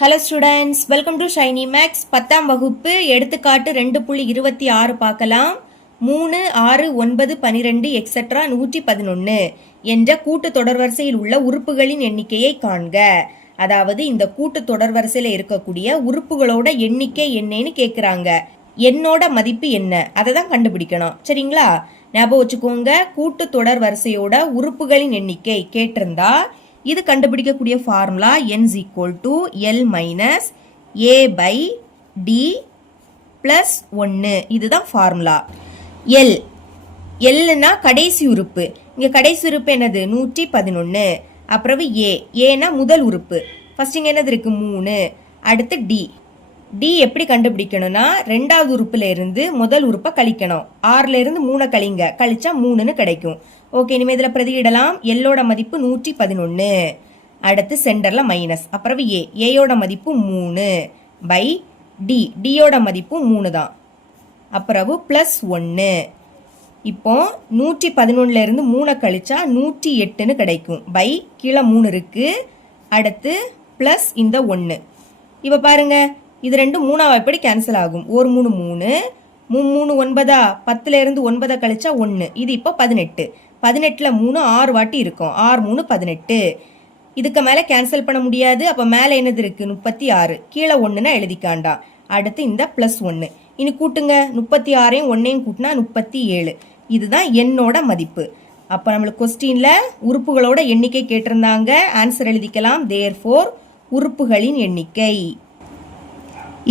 Hello students welcome to Shiny maths பத்தாம் வகுப்பு எடுத்துக்காட்டு ரெண்டு புள்ளி இருபத்தி ஆறு பார்க்கலாம். மூணு ஆறு ஒன்பது பனிரெண்டு எக்ஸெட்ரா நூற்றி பதினொன்று என்ற கூட்டு தொடர்வரிசையில் உள்ள உறுப்புகளின் எண்ணிக்கையை காண்க. அதாவது இந்த கூட்டு தொடர்வரிசையில் இருக்கக்கூடிய உறுப்புகளோட எண்ணிக்கை என்னன்னு கேட்குறாங்க என்னோட மதிப்பு என்ன? அதை தான் கண்டுபிடிக்கணும். சரிங்களா? ஞாபகம் வச்சுக்கோங்க கூட்டு தொடர் வரிசையோட உறுப்புகளின் எண்ணிக்கை கேட்டிருந்தா இது கண்டுபிடிக்கக்கூடிய formula N equal to L minus A by D plus ஒன்று இதுதான் ஃபார்முலா எல் எல்னா கடைசி உறுப்பு. இங்கே கடைசி உறுப்பு என்னது? நூற்றி பதினொன்று அப்புறம் ஏ ஏனா முதல் உறுப்பு. ஃபஸ்ட் இங்கே என்னது இருக்குது மூணு. அடுத்து டி டி எப்படி கண்டுபிடிக்கணும்னா ரெண்டாவது உறுப்புல இருந்து முதல் உறுப்பை கழிக்கணும். ஆறுல இருந்து மூணை கழிங்க. கழிச்சா மூணுன்னு கிடைக்கும். ஓகே இனிமேல் இதில் பிரதியிடலாம். எல்லோட மதிப்பு நூற்றி பதினொன்று அடுத்து சென்டரில் மைனஸ் அப்புறம் ஏ ஏயோட மதிப்பு மூணு. பை டி டியோட மதிப்பு மூணு தான். அப்புறவு ப்ளஸ் ஒன்று இப்போ நூற்றி பதினொன்னுல இருந்து மூணை கழிச்சா நூற்றி எட்டுன்னு கிடைக்கும். பை கீழே மூணு இருக்கு. அடுத்து ப்ளஸ் இந்த ஒன்று இப்போ பாருங்கள் இது ரெண்டு மூணாவது எப்படி கேன்சல் ஆகும். ஒரு மூணு மூணு மூணு மூணு ஒன்பதா? பத்துல இருந்து ஒன்பதை கழிச்சா ஒன்று இது இப்போ பதினெட்டு. பதினெட்டில் மூணு ஆறு வாட்டி இருக்கும். ஆறு மூணு பதினெட்டு. இதுக்கு மேலே கேன்சல் பண்ண முடியாது. அப்போ மேலே என்னது இருக்குது முப்பத்தி ஆறு கீழே ஒன்றுனா எழுதிக்காண்டாம் அடுத்து இந்த ப்ளஸ் ஒன்று இனி கூட்டுங்க. முப்பத்தி ஆறையும் ஒன்றையும் கூட்டினா முப்பத்தி ஏழு இதுதான் என்னோட மதிப்பு. அப்போ நம்மளுக்கு கொஸ்டினில் உறுப்புகளோட எண்ணிக்கை கேட்டிருந்தாங்க. ஆன்சர் எழுதிக்கலாம். தேர் ஃபோர் உறுப்புகளின் எண்ணிக்கை.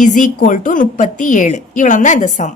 இஸ் ஈக்குவல் டு முப்பத்தி ஏழு. இவ்வளோ தான் இந்த சம்